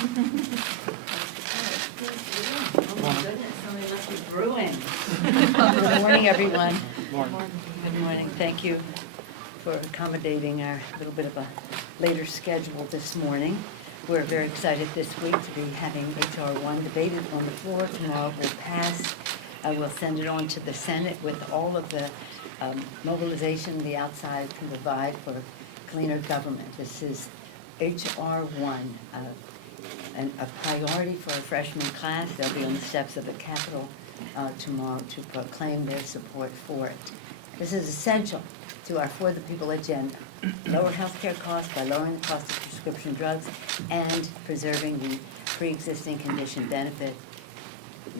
Oh my goodness, somebody must be brewing. Good morning, everyone. Good morning. Thank you for accommodating our little bit of a later schedule this morning. We're very excited this week to be having HR 1 debated on the floor. Tomorrow it will pass. We'll send it on to the Senate with all of the mobilization the outside can provide for cleaner government. This is HR 1, and a priority for our freshman class. They'll be on the steps of the Capitol tomorrow to proclaim their support for it. This is essential to our For the People agenda. Lower health care costs by lowering the cost of prescription drugs and preserving the pre-existing condition benefit.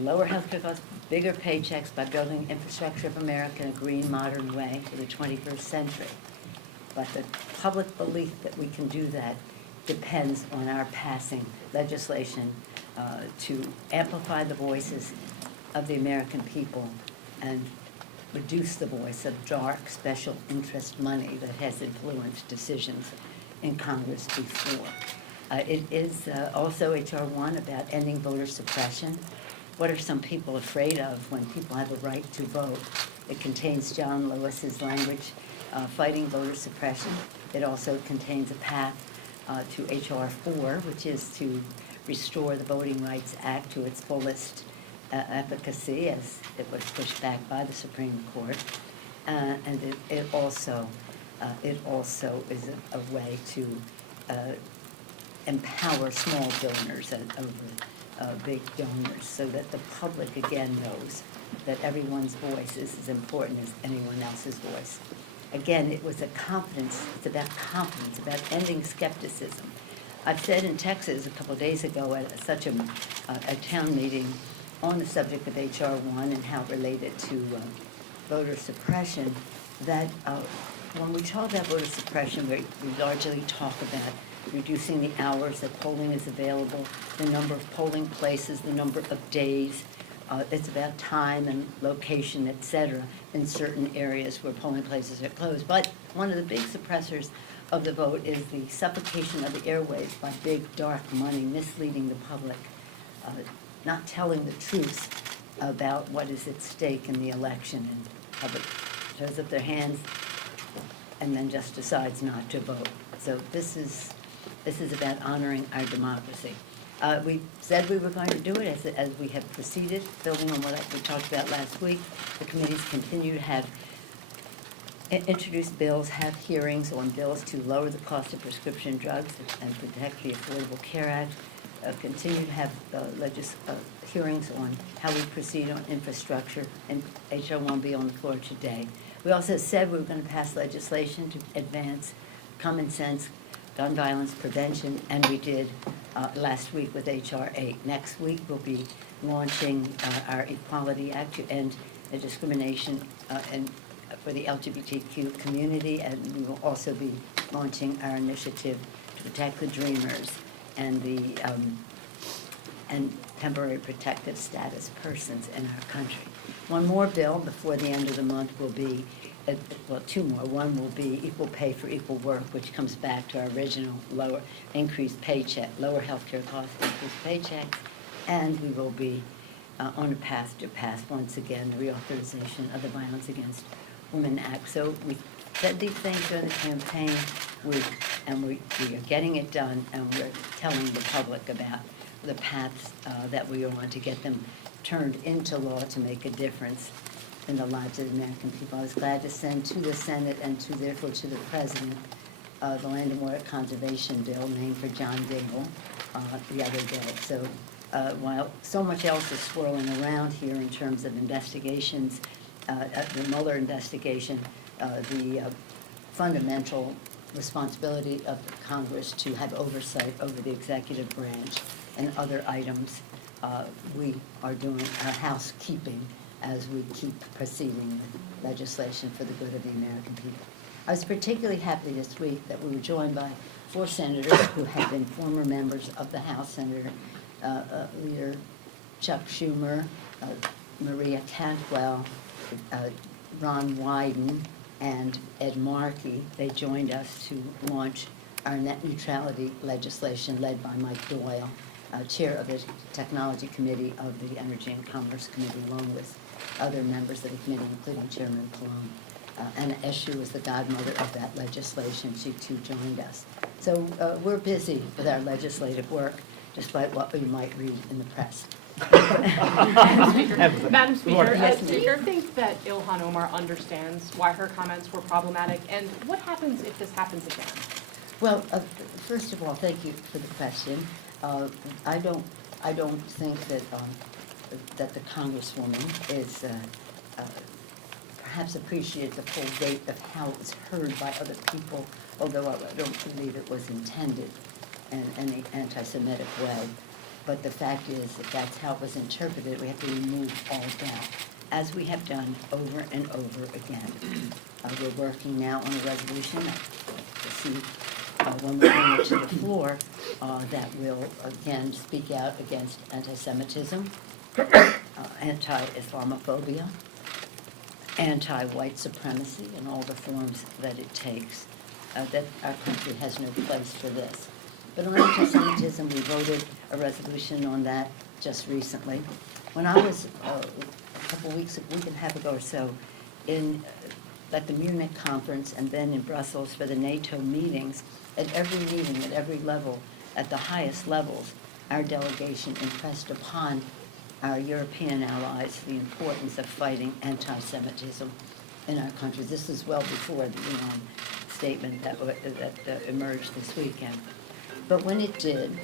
Lower health care costs, bigger paychecks by building infrastructure of America in a green, modern way for the 21st century. But the public belief that we can do that depends on our passing legislation to amplify the voices of the American people and reduce the voice of dark special interest money that has influenced decisions in Congress before. It is also HR 1 about ending voter suppression. What are some people afraid of when people have a right to vote? It contains John Lewis's language, fighting voter suppression. It also contains a path to HR 4, which is to restore the Voting Rights Act to its fullest efficacy, as it was pushed back by the Supreme Court. And it also is a way to empower small donors over big donors, so that the public again knows that everyone's voice is as important as anyone else's voice. Again, it was it's about confidence, about ending skepticism. I've said in Texas a couple of days ago at such a town meeting on the subject of HR 1 and how it related to voter suppression, that when we talk about voter suppression, we largely talk about reducing the hours that polling is available, the number of polling places, the number of days. It's about time and location, et cetera, in certain areas where polling places are closed. But one of the big suppressors of the vote is the suffocation of the airwaves by big, dark money, misleading the public, not telling the truth about what is at stake in the election, and public throws up their hands and then just decides not to vote. So this is about honoring our democracy. We said we were going to do it as we have proceeded, building on what we talked about last week. The committees continue to have introduced bills, have hearings on bills to lower the cost of prescription drugs and protect the Affordable Care Act. Continue to have hearings on how we proceed on infrastructure, and HR 1 will be on the floor today. We also said we were going to pass legislation to advance common sense gun violence prevention, and we did last week with HR 8. Next week we'll be launching our Equality Act to end discrimination for the LGBTQ community, and we will also be launching our initiative to protect the Dreamers and the and temporary protective status persons in our country. One more bill before the end of the month will be, well, two more. One will be equal pay for equal work, which comes back to our original increased paycheck, lower health care costs, increased paychecks, and we will be on a path to pass once again the reauthorization of the Violence Against Women Act. So we said these things during the campaign, and we are getting it done, and we're telling the public about the paths that we are on to get them turned into law to make a difference in the lives of the American people. I was glad to send to the Senate and therefore to the President the Land and Water Conservation Bill named for John Dingell the other day. So while so much else is swirling around here in terms of investigations, the Mueller investigation, the fundamental responsibility of Congress to have oversight over the executive branch and other items, we are doing housekeeping as we keep proceeding with legislation for the good of the American people. I was particularly happy this week that we were joined by 4 senators who have been former members of the House. Senator Leader Chuck Schumer, Maria Cantwell, Ron Wyden, and Ed Markey. They joined us to launch our net neutrality legislation led by Mike Doyle, chair of the Technology Committee of the Energy and Commerce Committee, along with other members of the committee, including Chairman Palone. Anna Eshoo was the godmother of that legislation. She too joined us. So we're busy with our legislative work, despite what we might read in the press. Madam Speaker, Yes, do you think that Ilhan Omar understands why her comments were problematic, and what happens if this happens again? Well, first of all, thank you for the question. I don't think that that the Congresswoman is perhaps appreciates the full weight of how it was heard by other people, although I don't believe it was intended in any anti-Semitic way. But the fact is that that's how it was interpreted. We have to remove all doubt, as we have done over and over again. We're working now on a resolution to see when we bring it to the floor that will again speak out against anti-Semitism, anti-Islamophobia, anti-white supremacy in all the forms that it takes. That our country has no place for this. But on anti-Semitism, we voted a resolution on that just recently. When I was a week and a half ago or so at the Munich conference and then in Brussels for the NATO meetings, at every meeting, at every level, at the highest levels, our delegation impressed upon our European allies the importance of fighting anti-Semitism in our countries. This is well before the statement that emerged this weekend. But when it did,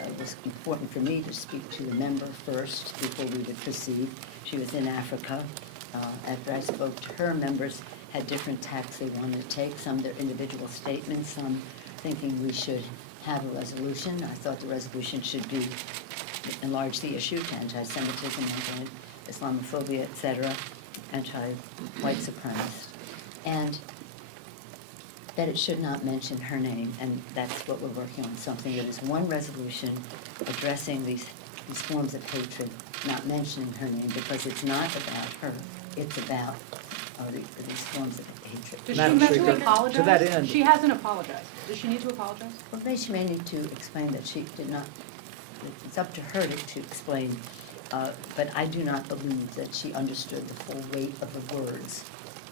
it was important for me to speak to the member first before we would proceed. She was in Africa. After I spoke to her, members had different tacks they wanted to take, some their individual statements, some thinking we should have a resolution. I thought the resolution should be enlarge the issue to anti-Semitism, anti-Islamophobia, etc., anti-white supremacists, and that it should not mention her name, and that's what we're working on, something that is one resolution addressing these forms of hatred, not mentioning her name, because it's not about her, it's about these forms of hatred. Does Madam she need Speaker, to apologize? to that end- She hasn't apologized. Does she need to apologize? Well, she may need to explain that she did not, it's up to her to explain, but I do not believe that she understood the full weight of the words.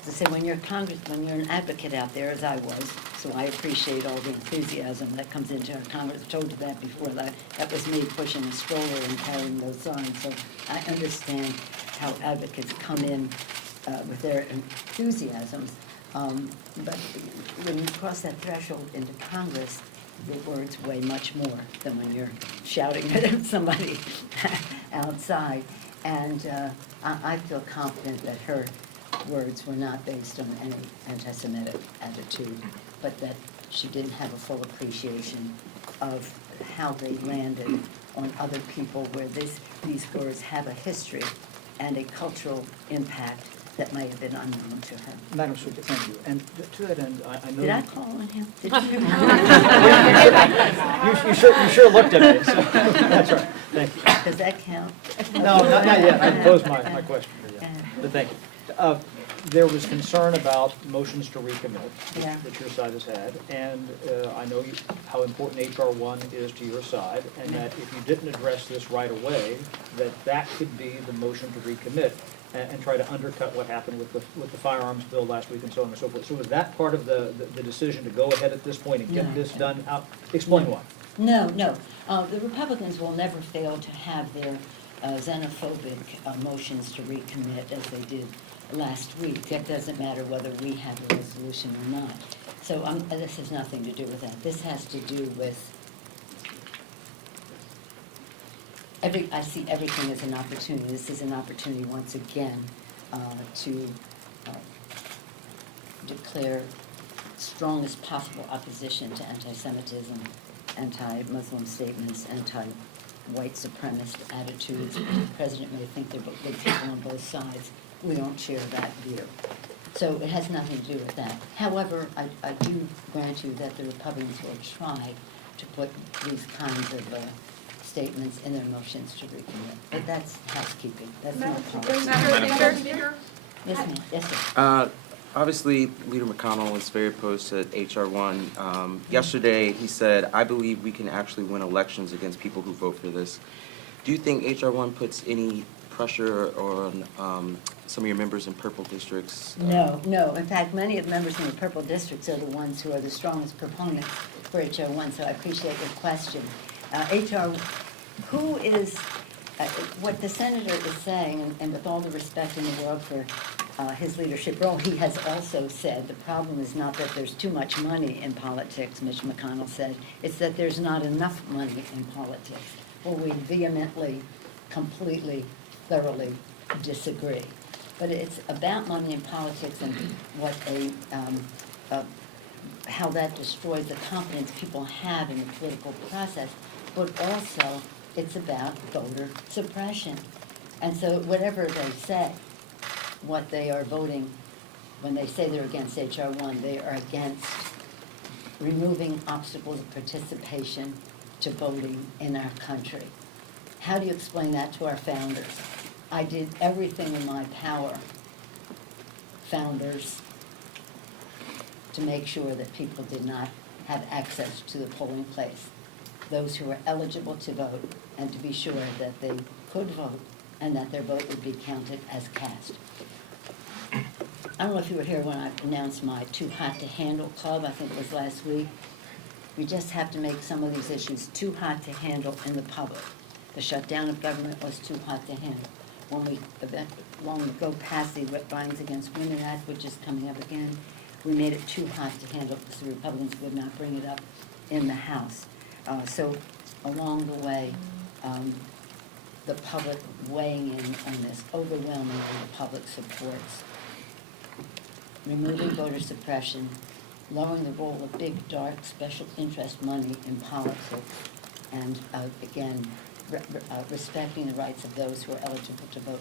As I say, when you're an advocate out there, as I was, so I appreciate all the enthusiasm that comes into our Congress. I told you that before, that was me pushing a stroller and carrying those signs, so I understand how advocates come in with their enthusiasms. But when you cross that threshold into Congress, your words weigh much more than when you're shouting at somebody outside. And I feel confident that her words were not based on any anti-Semitic attitude, but that she didn't have a full appreciation of how they landed on other people, where these words have a history and a cultural impact that may have been unknown to her. Madam Speaker, thank you. And to that end, I know... Did I call on him? Did you sure looked at me, so that's right. Thank you. Does that count? No, not yet. I posed my question to you. But thank you. There was concern about motions to recommit Yeah. that your side has had, and I know how important H.R. 1 is to your side, and that if you didn't address this right away, that could be the motion to recommit and try to undercut what happened with the firearms bill last week and so on and so forth. So is that part of the decision to go ahead at this point and get this done out? Explain why. No. The Republicans will never fail to have their xenophobic motions to recommit, as they did last week. It doesn't matter whether we have a resolution or not. So this has nothing to do with that. This has to do with I see everything as an opportunity. This is an opportunity once again to declare strongest possible opposition to anti-Semitism, anti-Muslim statements, anti-white supremacist attitudes. The president may think they're good people on both sides. We don't share that view. So it has nothing to do with that. However, I do grant you that the Republicans will try to put these kinds of statements in their motions to recommit. But that's housekeeping. That's not policy. Madam Speaker? Yes, ma'am. Yes, sir. Obviously, Leader McConnell was very opposed to H.R. 1. Yesterday, he said, "I believe we can actually win elections against people who vote for this." Do you think H.R. 1 puts any pressure on some of your members in purple districts? No, no. In fact, many of the members in the purple districts are the ones who are the strongest proponents for H.R. 1, so I appreciate your question. H.R., who is, what the senator is saying, and with all the respect in the world for his leadership role, he has also said the problem is not that there's too much money in politics, Mitch McConnell said, it's that there's not enough money in politics. Well, we vehemently, completely, thoroughly disagree. But it's about money in politics and what how that destroys the confidence people have in the political process, but also it's about voter suppression. And so whatever they say, what they are voting, when they say they're against H.R. 1, they are against removing obstacles of participation to voting in our country. How do you explain that to our founders? I did everything in my power, founders, to make sure that people did not have access to the polling place, those who were eligible to vote, and to be sure that they could vote and that their vote would be counted as cast. I don't know if you were here when I announced my Too Hot to Handle Club, I think it was last week. We just have to make some of these issues too hot to handle in the public. The shutdown of government was too hot to handle. When we go past the Violence Against Women Act, which is coming up again, we made it too hot to handle because the Republicans would not bring it up in the House. So along the way, the public weighing in on this, overwhelmingly the public supports removing voter suppression, lowering the role of big, dark, special interest money in politics, and again, respecting the rights of those who are eligible to vote,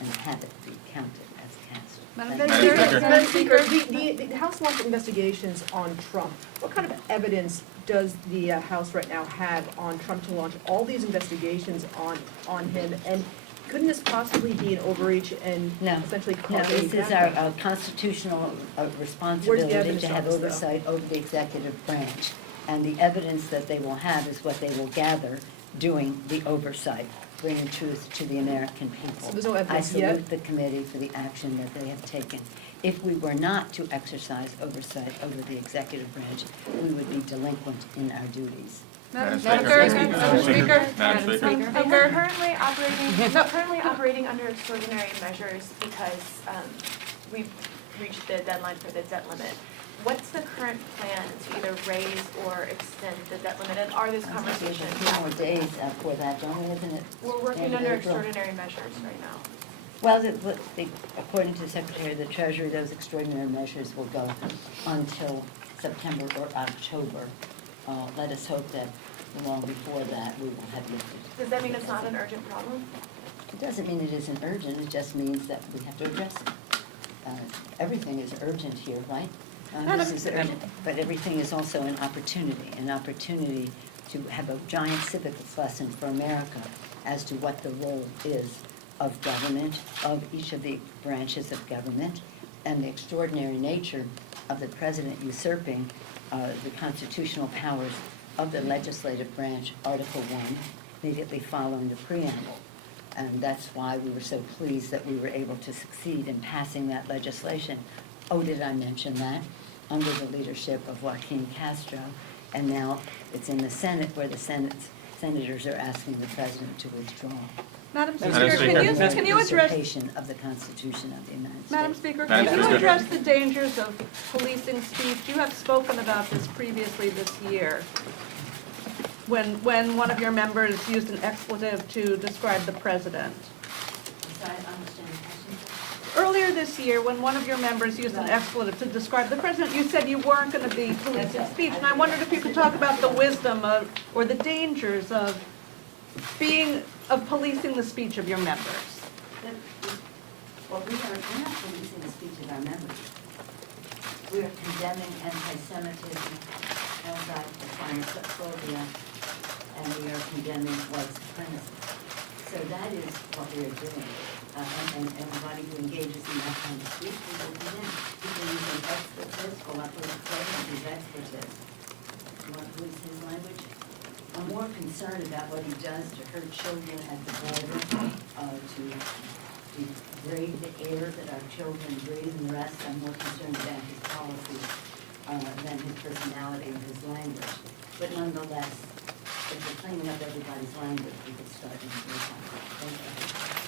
and have it be counted as cast. Madam Speaker, the House launched investigations on Trump. What kind of evidence does the House right now have on Trump to launch all these investigations on him? And couldn't this possibly be an overreach and essentially No, cause this is our constitutional responsibility to have oversight over the executive branch. And the evidence that they will have is what they will gather doing the oversight, bringing truth to the American people. So there's no evidence yet? I salute the committee for the action that they have taken. If we were not to exercise oversight over the executive branch, we would be delinquent in our duties. Madam Speaker. We're currently operating under extraordinary measures because we've reached the deadline for the debt limit. What's the current plan to either raise or extend the debt limit? And are these conversations? A few more days for that, don't we, isn't it? We're working End of under April. extraordinary measures right now. Well, according to the Secretary of the Treasury, those extraordinary measures will go until September or October. Let us hope that long before that we will have lifted. Does that mean it's not an urgent problem? It doesn't mean it isn't urgent, it just means that we have to address it. Everything is urgent here, right? This is urgent, but everything is also an opportunity to have a giant civics lesson for America as to what the role is of government, of each of the branches of government, and the extraordinary nature of the president usurping the constitutional powers of the legislative branch, Article 1, immediately following the preamble. And that's why we were so pleased that we were able to succeed in passing that legislation. Oh, did I mention that? Under the leadership of Joaquin Castro. And now it's in the Senate where the senators are asking the president to withdraw. Madam Madam Speaker, Speaker. can you address, Usurpation of the Constitution of the United States. Madam Speaker, Madam can you Speaker. address the dangers of policing speech? You have spoken about this previously this year, when one of your members used an expletive to describe the president. Sorry, I understand the question. Earlier this year, when one of your members used an expletive to describe the president, you said you weren't going to be policing speech. And I wondered if you could talk about the wisdom of, or the dangers of policing the speech of your members. Well, we're not policing the speech of our members. We are condemning anti-Semitism, anti-Islamophobia, and we are condemning white supremacy. So that is what we are doing. and anybody who engages in that kind of speech will be in. People using expletives, go up with a play and use expletives. You want to lose his language? I'm more concerned about what he does to hurt children at the border, to degrade the air that our children breathe and the rest. I'm more concerned about his policies than his personality or his language. But nonetheless, if we're cleaning up everybody's language, we could start in the time. Thank you.